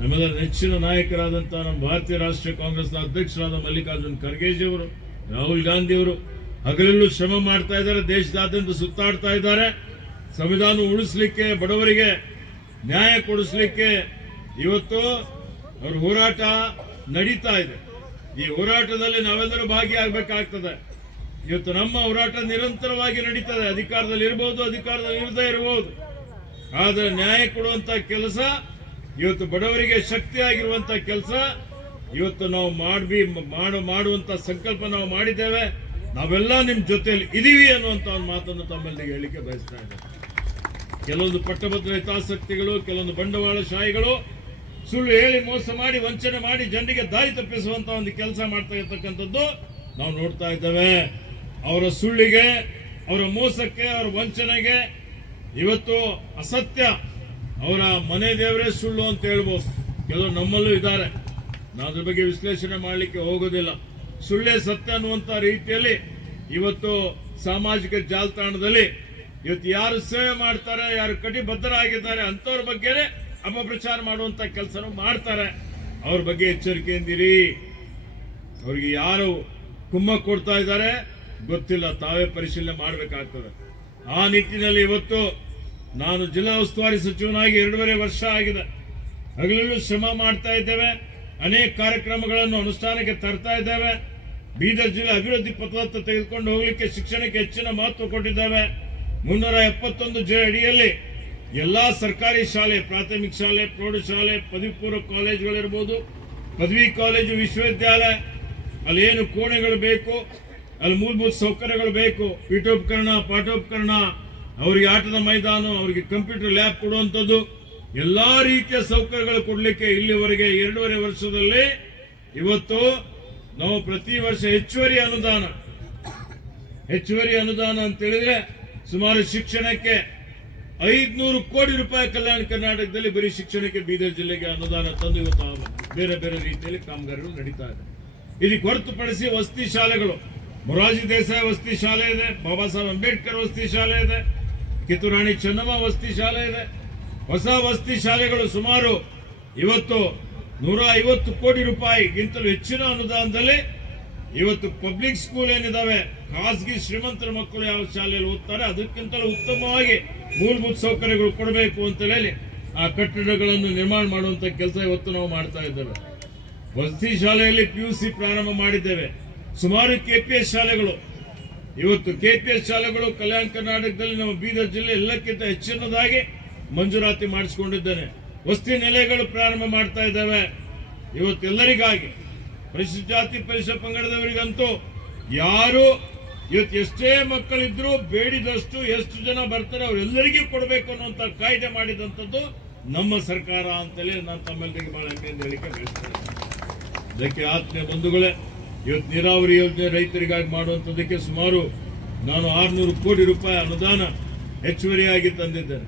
ನಮ್ಮೆಲ್ಲ ನೆಚ್ಚಿನ ನಾಯಕರಾದಂಥ ನಮ್ಮ ಭಾರತೀಯ ರಾಷ್ಟ್ರೀಯ ಕಾಂಗ್ರೆಸ್ನ ಅಧ್ಯಕ್ಷರಾದ ಮಲ್ಲಿಕಾರ್ಜುನ್ ಖರ್ಗೆಜಿ ಅವರು, ರಾಹುಲ್ ಗಾಂಧಿ ಅವರು ಹಗಲಿಲ್ಲೂ ಶ್ರಮ ಮಾಡ್ತಾ ಇದ್ದಾರೆ, ದೇಶದಾದ್ಯಂತ ಸುತ್ತಾಡ್ತಾ ಇದ್ದಾರೆ. ಸಂವಿಧಾನ ಉಳಿಸ್ಲಿಕ್ಕೆ, ಬಡವರಿಗೆ ನ್ಯಾಯ ಕೊಡಿಸ್ಲಿಕ್ಕೆ ಇವತ್ತು ಅವ್ರ ಹೋರಾಟ ನಡೀತಾ ಇದೆ. ಈ ಹೋರಾಟದಲ್ಲಿ ನಾವೆಲ್ಲರೂ ಭಾಗಿಯಾಗಬೇಕಾಗ್ತದೆ. ಇವತ್ತು ನಮ್ಮ ಹೋರಾಟ ನಿರಂತರವಾಗಿ ನಡೀತದೆ. ಅಧಿಕಾರದಲ್ಲಿ ಇರಬಹುದು ಅಧಿಕಾರದಲ್ಲಿ ಇರದೇ ಇರಬಹುದು ಆದರೆ ನ್ಯಾಯ ಕೊಡುವಂತ ಕೆಲಸ, ಇವತ್ತು ಬಡವರಿಗೆ ಶಕ್ತಿಯಾಗಿರುವಂತ ಕೆಲಸ, ಇವತ್ತು ನಾವು ಮಾಡಿ ಮಾಡು, ಮಾಡುವಂತ ಸಂಕಲ್ಪ ನಾವು ಮಾಡಿದ್ದೇವೆ. ನಾವೆಲ್ಲ ನಿಮ್ಮ ಜೊತೆಯಲ್ಲಿ ಇದೀವಿ ಅನ್ನುವಂತ ಒಂದು ಮಾತನ್ನು ತಮ್ಮಲ್ಲಿ ಹೇಳಿಕೆ ಬಯಸ್ತಾ ಇದ್ದೇವೆ ಕೆಲವೊಂದು ಪಟ್ಟಭದ್ರ ಹಿತಾಸಕ್ತಿಗಳು ಕೆಲವೊಂದು ಬಂಡವಾಳಶಾಹಿಗಳು ಸುಳ್ಳು ಹೇಳಿ ಮೋಸ ಮಾಡಿ, ವಂಚನೆ ಮಾಡಿ, ಜನರಿಗೆ ದಾರಿ ತಪ್ಪಿಸುವಂತ ಒಂದು ಕೆಲಸ ಮಾಡ್ತಾ ಇರ್ತಕ್ಕಂಥದ್ದು ನಾವು ನೋಡ್ತಾ ಇದ್ದೇವೆ. ಅವರ ಸುಳ್ಳಿಗೆ, ಅವರ ಮೋಸಕ್ಕೆ, ಅವರ ವಂಚನೆಗೆ ಇವತ್ತು ಅಸತ್ಯ. ಅವರ ಮನೆ ದೇವರೇ ಸುಳ್ಳು ಅಂತ ಹೇಳ್ಬೋದು. ಕೆಲವರು ನಮ್ಮಲ್ಲೂ ಇದ್ದಾರೆ. ನಾನು ಅದ್ರ ಬಗ್ಗೆ ವಿಶ್ಲೇಷಣೆ ಮಾಡಲಿಕ್ಕೆ ಹೋಗೋದಿಲ್ಲ. ಸುಳ್ಳೇ ಸತ್ಯ ಅನ್ನುವಂತ ರೀತಿಯಲ್ಲಿ ಇವತ್ತು ಸಾಮಾಜಿಕ ಜಾಲತಾಣದಲ್ಲಿ ಇವತ್ತು ಯಾರು ಸೇವೆ ಮಾಡ್ತಾರೆ, ಯಾರು ಕಟಿಬದ್ಧರಾಗಿದ್ದಾರೆ ಅಂಥವ್ರ ಬಗ್ಗೆನೇ ಅಪಪ್ರಚಾರ ಮಾಡುವಂತ ಕೆಲಸನೂ ಮಾಡ್ತಾರೆ. ಅವ್ರ ಬಗ್ಗೆ ಎಚ್ಚರಿಕೆಯಿಂದಿರಿ. ಅವ್ರಿಗೆ ಯಾರು ಕುಮ್ಮ ಕೊಡ್ತಾ ಇದ್ದಾರೆ ಗೊತ್ತಿಲ್ಲ, ತಾವೇ ಪರಿಶೀಲನೆ ಮಾಡಬೇಕಾಗ್ತದೆ. ಆ ನಿಟ್ಟಿನಲ್ಲಿ ಇವತ್ತು ನಾನು ಜಿಲ್ಲಾ ಉಸ್ತುವಾರಿ ಸಚಿವನಾಗಿ ಎರಡೂವರೆ ವರ್ಷ ಆಗಿದೆ. ಹಗಲಲ್ಲೂ ಶ್ರಮ ಮಾಡ್ತಾ ಇದ್ದೇವೆ. ಅನೇಕ ಕಾರ್ಯಕ್ರಮಗಳನ್ನು ಅನುಷ್ಠಾನಕ್ಕೆ ತರ್ತಾ ಇದ್ದೇವೆ. ಬೀದರ್ ಜಿಲ್ಲೆ ಅಭಿವೃದ್ಧಿ ಪಥದತ್ತ ತೆಗೆದುಕೊಂಡು ಹೋಗಲಿಕ್ಕೆ ಶಿಕ್ಷಣಕ್ಕೆ ಹೆಚ್ಚಿನ ಮಹತ್ವ ಕೊಟ್ಟಿದ್ದೇವೆ. ಮುನ್ನೂರ ಎಪ್ಪತ್ತೊಂದು ಜೆ ಅಡಿಯಲ್ಲಿ ಎಲ್ಲಾ ಸರ್ಕಾರಿ ಶಾಲೆ, ಪ್ರಾಥಮಿಕ ಶಾಲೆ ಪ್ರೌಢಶಾಲೆ ಪದವಿ ಪೂರ್ವ ಕಾಲೇಜುಗಳಿರ್ಬೋದು. ಪದವಿ ಕಾಲೇಜು ವಿಶ್ವವಿದ್ಯಾಲಯ, ಅಲ್ಲೇನು ಕೋಣೆಗಳು ಬೇಕು? ಅಲ್ಲಿ ಮೂಲಭೂತ ಸೌಕರ್ಯಗಳು ಬೇಕು. ಪೀಠೋಪಕರಣ, ಪಾಠೋಪಕರಣ, ಅವರಿಗೆ ಆಟದ ಮೈದಾನ, ಅವರಿಗೆ ಕಂಪ್ಯೂಟರ್ ಲ್ಯಾಬ್ ಕೊಡುವಂಥದ್ದು. ಎಲ್ಲಾ ರೀತಿಯ ಸೌಕರ್ಯಗಳು ಕೊಡಲಿಕ್ಕೆ ಇಲ್ಲಿವರೆಗೆ ಎರಡೂವರೆ ವರ್ಷದಲ್ಲಿ ಇವತ್ತು ನಾವು ಪ್ರತಿ ವರ್ಷ ಹೆಚ್ಚುವರಿ ಅನುದಾನ. ಹೆಚ್ಚುವರಿ ಅನುದಾನ ಅಂತ ಹೇಳಿದ್ರೆ ಸುಮಾರು ಶಿಕ್ಷಣಕ್ಕೆ ಐದ್ನೂರು ಕೋಟಿ ರೂಪಾಯಿ ಕಲ್ಯಾಣ ಕರ್ನಾಟಕದಲ್ಲಿ ಬರೀ ಶಿಕ್ಷಣಕ್ಕೆ ಬೀದರ್ ಜಿಲ್ಲೆಗೆ ಅನುದಾನ ತಂದು ಇವತ್ತು ಬೇರೆ ಬೇರೆ ರೀತಿಯಲ್ಲಿ ಕಾಮಗಾರಿಗಳು ನಡೀತಾ ಇದೆ. ಇದಕ್ಕೆ ಹೊರತುಪಡಿಸಿ ವಸತಿ ಶಾಲೆಗಳು ಮೊರಾರ್ಜಿ ದೇಸಾಯಿ ವಸತಿ ಶಾಲೆ ಇದೆ, ಬಾಬಾ ಸಾಹೇಬ್ ಅಂಬೇಡ್ಕರ್ ವಸತಿ ಶಾಲೆ ಇದೆ, ಕಿತ್ತೂರಾಣಿ ಚೆನ್ನಮ್ಮ ವಸತಿ ಶಾಲೆ ಇದೆ. ಹೊಸ ವಸತಿ ಶಾಲೆಗಳು ಸುಮಾರು ಇವತ್ತು ನೂರ ಐವತ್ತು ಕೋಟಿ ರೂಪಾಯಿಗಿಂತಲೂ ಹೆಚ್ಚಿನ ಅನುದಾನದಲ್ಲಿ ಇವತ್ತು ಪಬ್ಲಿಕ್ ಸ್ಕೂಲ್ ಏನಿದಾವೆ, ಖಾಸಗಿ ಶ್ರೀಮಂತರ ಮಕ್ಕಳು ಯಾವ ಶಾಲೆಯಲ್ಲಿ ಓದ್ತಾರೆ, ಅದಕ್ಕಿಂತಲೂ ಉತ್ತಮವಾಗಿ ಮೂಲಭೂತ ಸೌಕರ್ಯಗಳು ಕೊಡಬೇಕು ಅಂತ ಹೇಳಿ ಆ ಕಟ್ಟಡಗಳನ್ನು ನಿರ್ಮಾಣ ಮಾಡುವಂತ ಕೆಲಸ ಇವತ್ತು ನಾವು ಮಾಡ್ತಾ ಇದ್ದೇವೆ. ವಸತಿ ಶಾಲೆಯಲ್ಲಿ ಪಿಯುಸಿ ಪ್ರಾರಂಭ ಮಾಡಿದ್ದೇವೆ. ಸುಮಾರು ಕೆಪಿಎಸ್ ಶಾಲೆಗಳು. ಇವತ್ತು ಕೆಪಿಎಸ್ ಶಾಲೆಗಳು ಕಲ್ಯಾಣ ಕರ್ನಾಟಕದಲ್ಲಿ ನಮ್ಮ ಬೀದರ್ ಜಿಲ್ಲೆ ಎಲ್ಲಕ್ಕಿಂತ ಹೆಚ್ಚಿನದಾಗಿ ಮಂಜೂರಾತಿ ಮಾಡಿಸಿಕೊಂಡಿದ್ದೇನೆ. ವಸತಿ ನೆಲೆಗಳು ಪ್ರಾರಂಭ ಮಾಡ್ತಾ ಇದ್ದಾವೆ. ಇವತ್ತೆಲ್ಲರಿಗಾಗಿ ಪರಿಶಿಷ್ಟ ಜಾತಿ ಪರಿಷತ್ ಪಂಗಡದವರಿಗಂತೂ ಯಾರು ಇವತ್ತು ಎಷ್ಟೇ ಮಕ್ಕಳಿದ್ರು ಬೇಡಿದಷ್ಟು ಎಷ್ಟು ಜನ ಬರ್ತಾರೆ ಅವರೆಲ್ಲರಿಗೂ ಕೊಡಬೇಕು ಅನ್ನುವಂತ ಕಾಯ್ದೆ ಮಾಡಿದಂಥದ್ದು ನಮ್ಮ ಸರ್ಕಾರ ಅಂತೇಳಿ ನಾನು ತಮ್ಮೆಲ್ಲರಿಗೆ ಬಹಳ ಹೆಮ್ಮೆಯಿಂದ ಹೇಳಿಕೆ ಬಯಸ್ತೇನೆ ಅದಕ್ಕೆ ಆತ್ಮೀಯ ಬಂಧುಗಳೇ ಇವತ್ತು ನೀರಾವರಿ ಯೋಜನೆ ರೈತರಿಗಾಗಿ ಮಾಡುವಂಥದ್ದಕ್ಕೆ ಸುಮಾರು ನಾನು ಆರುನೂರು ಕೋಟಿ ರೂಪಾಯಿ ಅನುದಾನ ಹೆಚ್ಚುವರಿಯಾಗಿ ತಂದಿದ್ದೇನೆ.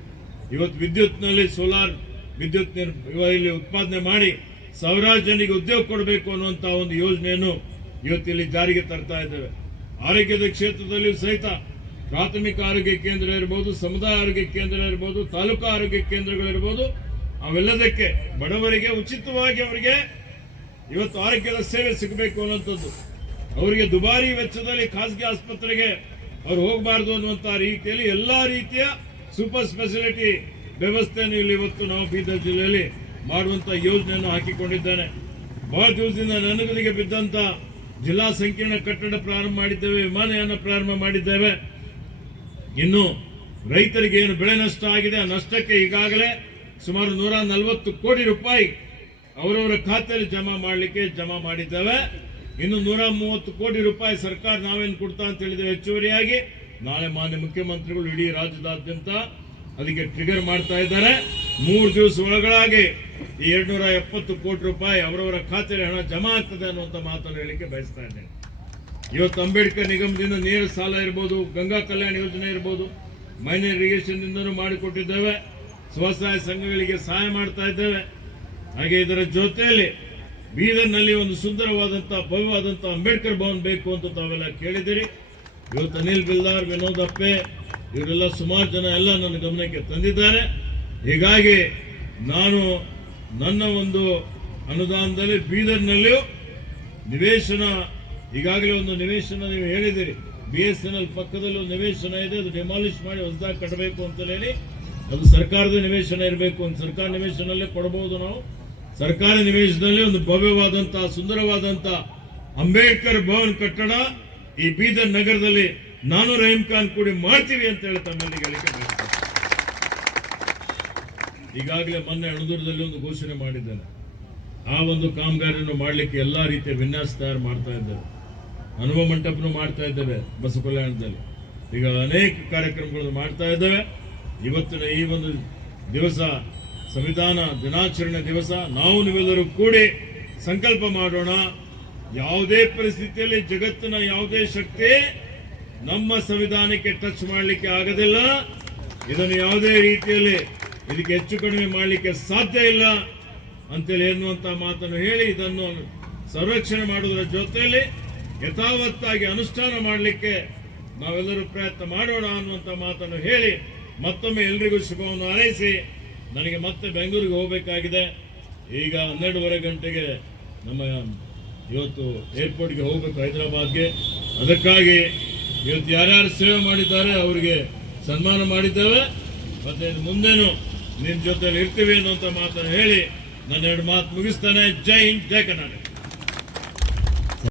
ಇವತ್ತು ವಿದ್ಯುತ್ನಲ್ಲಿ ಸೋಲಾರ್ ವಿದ್ಯುತ್ ಇಲ್ಲಿ ಉತ್ಪಾದನೆ ಮಾಡಿ ಸಾವಿರಾರು ಜನರಿಗೆ ಉದ್ಯೋಗ ಕೊಡಬೇಕು ಅನ್ನುವಂಥ ಒಂದು ಯೋಜನೆಯನ್ನು ಇವತ್ತು ಇಲ್ಲಿ ಜಾರಿಗೆ ತರ್ತಾ ಇದ್ದೇವೆ. ಆರೋಗ್ಯದ ಕ್ಷೇತ್ರದಲ್ಲಿಯೂ ಸಹಿತ ಪ್ರಾಥಮಿಕ ಆರೋಗ್ಯ ಕೇಂದ್ರ ಇರ್ಬೋದು, ಸಮುದಾಯ ಆರೋಗ್ಯ ಕೇಂದ್ರ ಇರ್ಬೋದು, ತಾಲೂಕು ಆರೋಗ್ಯ ಕೇಂದ್ರಗಳಿರ್ಬೋದು, ಅವೆಲ್ಲದಕ್ಕೆ ಬಡವರಿಗೆ ಉಚಿತವಾಗಿ ಅವರಿಗೆ ಇವತ್ತು ಆರೋಗ್ಯದ ಸೇವೆ ಸಿಗಬೇಕು ಅನ್ನುವಂಥದ್ದು. ಅವರಿಗೆ ದುಬಾರಿ ವೆಚ್ಚದಲ್ಲಿ ಖಾಸಗಿ ಆಸ್ಪತ್ರೆಗೆ ಅವ್ರು ಹೋಗಬಾರ್ದು ಅನ್ನುವಂಥ ರೀತಿಯಲ್ಲಿ ಎಲ್ಲಾ ರೀತಿಯ ಸೂಪರ್ ಸ್ಪೆಷಾಲಿಟಿ ವ್ಯವಸ್ಥೆಯನ್ನು ಇಲ್ಲಿ ಇವತ್ತು ನಾವು ಬೀದರ್ ಜಿಲ್ಲೆಯಲ್ಲಿ ಮಾಡುವಂಥ ಯೋಜನೆಯನ್ನು ಹಾಕಿಕೊಂಡಿದ್ದೇನೆ. ಬಹಳ ದಿವಸದಿಂದ ನನಗಲಿಗೆ ಬಿದ್ದಂತ ಜಿಲ್ಲಾ ಸಂಕೀರ್ಣ ಕಟ್ಟಡ ಪ್ರಾರಂಭ ಮಾಡಿದ್ದೇವೆ, ವಿಮಾನಯಾನ ಪ್ರಾರಂಭ ಮಾಡಿದ್ದೇವೆ. ಇನ್ನು ರೈತರಿಗೆ ಏನು ಬೆಳೆ ನಷ್ಟ ಆಗಿದೆ, ಆ ನಷ್ಟಕ್ಕೆ ಈಗಾಗಲೇ ಸುಮಾರು ನೂರ ನಲವತ್ತು ಕೋಟಿ ರೂಪಾಯಿ ಅವರವರ ಖಾತೆಯಲ್ಲಿ ಜಮಾ ಮಾಡಲಿಕ್ಕೆ ಜಮಾ ಮಾಡಿದ್ದೇವೆ. ಇನ್ನು ನೂರ ಮೂವತ್ತು ಕೋಟಿ ರೂಪಾಯಿ ಸರ್ಕಾರ ನಾವೇನು ಕೊಡ್ತಾ ಅಂತ ಹೇಳಿದ್ರೆ ಹೆಚ್ಚುವರಿಯಾಗಿ ನಾಳೆ ಮಾನ್ಯ ಮುಖ್ಯಮಂತ್ರಿಗಳು ಇಡೀ ರಾಜ್ಯದಾದ್ಯಂತ ಅದಕ್ಕೆ ಟ್ರಿಗರ್ ಮಾಡ್ತಾ ಇದ್ದಾರೆ. ಮೂರು ದಿವಸ ಒಳಗಾಗಿ ಈ ಎರಡ್ನೂರ ಎಪ್ಪತ್ತು ಕೋಟಿ ರೂಪಾಯಿ ಅವರವರ ಖಾತೆಯಲ್ಲಿ ಹಣ ಜಮಾ ಆಗ್ತದೆ ಅನ್ನುವಂತ ಮಾತನ್ನು ಹೇಳಿಕೆ ಬಯಸ್ತಾ ಇದ್ದೇನೆ. ಇವತ್ತು ಅಂಬೇಡ್ಕರ್ ನಿಗಮದಿಂದ ನೇರ ಸಾಲ ಇರ್ಬೋದು, ಗಂಗಾ ಕಲ್ಯಾಣ ಯೋಜನೆ ಇರ್ಬೋದು ಮೈನರ್ ಇರಿಗೇಷನ್ ಇಂದನೂ ಮಾಡಿಕೊಟ್ಟಿದ್ದೇವೆ. ಸ್ವಸಹಾಯ ಸಂಘಗಳಿಗೆ ಸಹಾಯ ಮಾಡ್ತಾ ಇದ್ದೇವೆ. ಹಾಗೆ ಇದರ ಜೊತೆಯಲ್ಲಿ ಬೀದರ್ನಲ್ಲಿ ಒಂದು ಸುಂದರವಾದಂಥ ಭವ್ಯವಾದಂಥ ಅಂಬೇಡ್ಕರ್ ಭವನ್ ಬೇಕು ಅಂತ ತಾವೆಲ್ಲ ಕೇಳಿದಿರಿ ಇವತ್ತು ಅನಿಲ್ ಬಿಲ್ದಾರ್, ವಿನೋದ್ ಅಪ್ಪೆ, ಇವರೆಲ್ಲ ಸುಮಾರು ಜನ ಎಲ್ಲ ನನ್ನ ಗಮನಕ್ಕೆ ತಂದಿದ್ದಾರೆ. ಹೀಗಾಗಿ ನಾನು ನನ್ನ ಒಂದು ಅನುದಾನದಲ್ಲಿ ಬೀದರ್ನಲ್ಲಿಯೂ ನಿವೇಶನ, ಈಗಾಗಲೇ ಒಂದು ನಿವೇಶನ ನೀವು ಹೇಳಿದಿರಿ ಬಿ ಎಸ್ ಎನ್ ಎಲ್ ಪಕ್ಕದಲ್ಲೂ ನಿವೇಶನ ಇದೆ, ಅದು ಡಿಮಾಲಿಷ್ ಮಾಡಿ ಹೊಸದಾಗಿ ಕಟ್ಟಬೇಕು ಅಂತ ಹೇಳಿ ಅದು ಸರ್ಕಾರದ ನಿವೇಶನ ಇರಬೇಕು ಅಂತ ಸರ್ಕಾರ ನಿವೇಶನಲ್ಲೇ ಕೊಡಬಹುದು ನಾವು. ಸರ್ಕಾರಿ ನಿವೇಶನದಲ್ಲಿ ಒಂದು ಭವ್ಯವಾದಂತಹ ಸುಂದರವಾದಂತಹ ಅಂಬೇಡ್ಕರ್ ಭವನ್ ಕಟ್ಟಡ ಈ ಬೀದರ್ ನಗರದಲ್ಲಿ ನಾನು ರಹೀಂ ಖಾನ್ ಕೂಡಿ ಮಾಡ್ತೀವಿ ಅಂತ ಹೇಳಿ ತಮ್ಮಲ್ಲಿ ಹೇಳಿಕೆ. ಈಗಾಗಲೇ ಮೊನ್ನೆ ಅಣದೂರದಲ್ಲಿ ಒಂದು ಘೋಷಣೆ ಮಾಡಿದ್ದೇನೆ. ಆ ಒಂದು ಕಾಮಗಾರಿಯನ್ನು ಮಾಡಲಿಕ್ಕೆ ಎಲ್ಲಾ ರೀತಿಯ ವಿನ್ಯಾಸ ತಯಾರು ಮಾಡ್ತಾ ಇದ್ದಾರೆ ಅನುಭವ ಮಂಟಪನು ಮಾಡ್ತಾ ಇದ್ದೇವೆ ಬಸವ ಕಲ್ಯಾಣದಲ್ಲಿ. ಈಗ ಅನೇಕ ಕಾರ್ಯಕ್ರಮಗಳನ್ನು ಮಾಡ್ತಾ ಇದ್ದೇವೆ. ಇವತ್ತಿನ ಈ ಒಂದು ದಿವಸ ಸಂವಿಧಾನ ದಿನಾಚರಣೆ ದಿವಸ ನಾವು ನೀವೆಲ್ಲರೂ ಕೂಡಿ ಸಂಕಲ್ಪ ಮಾಡೋಣ. ಯಾವುದೇ ಪರಿಸ್ಥಿತಿಯಲ್ಲಿ ಜಗತ್ತಿನ ಯಾವುದೇ ಶಕ್ತಿ ನಮ್ಮ ಸಂವಿಧಾನಕ್ಕೆ ಟಚ್ ಮಾಡಲಿಕ್ಕೆ ಆಗೋದಿಲ್ಲ. ಇದನ್ನು ಯಾವುದೇ ರೀತಿಯಲ್ಲಿ ಇದಕ್ಕೆ ಹೆಚ್ಚು ಕಡಿಮೆ ಮಾಡಲಿಕ್ಕೆ ಸಾಧ್ಯ ಇಲ್ಲ ಅಂತೇಳಿ ಎನ್ನುವಂತ ಮಾತನ್ನು ಹೇಳಿ ಇದನ್ನು ಸಂರಕ್ಷಣೆ ಮಾಡುವುದರ ಜೊತೆಯಲ್ಲಿ ಯಥಾವತ್ತಾಗಿ ಅನುಷ್ಠಾನ ಮಾಡಲಿಕ್ಕೆ ನಾವೆಲ್ಲರೂ ಪ್ರಯತ್ನ ಮಾಡೋಣ ಅನ್ನುವಂಥ ಮಾತನ್ನು ಹೇಳಿ ಮತ್ತೊಮ್ಮೆ ಎಲ್ರಿಗೂ ಶುಭವನ್ನು ಹಾರೈಸಿ ನನಗೆ ಮತ್ತೆ ಬೆಂಗಳೂರಿಗೆ ಹೋಗಬೇಕಾಗಿದೆ. ಈಗ ಹನ್ನೆರಡೂವರೆ ಗಂಟೆಗೆ ನಮ್ಮ ಇವತ್ತು ಏರ್ಪೋರ್ಟ್ಗೆ ಹೋಗಬೇಕು ಹೈದರಾಬಾದ್ಗೆ. ಅದಕ್ಕಾಗಿ ಇವತ್ತು ಯಾರ್ಯಾರು ಸೇವೆ ಮಾಡಿದ್ದಾರೆ ಅವರಿಗೆ ಸನ್ಮಾನ ಮಾಡಿದ್ದೇವೆ. ಮತ್ತೆ ಮುಂದೇನು ನಿನ್ನ ಜೊತೆಲಿ ಇರ್ತೀವಿ ಅನ್ನೋಂಥ ಮಾತನ್ನು ಹೇಳಿ ನನ್ನ ಎರಡು ಮಾತು ಮುಗಿಸ್ತಾನೆ. ಜೈ ಹಿಂದ್, ಜೈ ಕರ್ನಾಟಕ.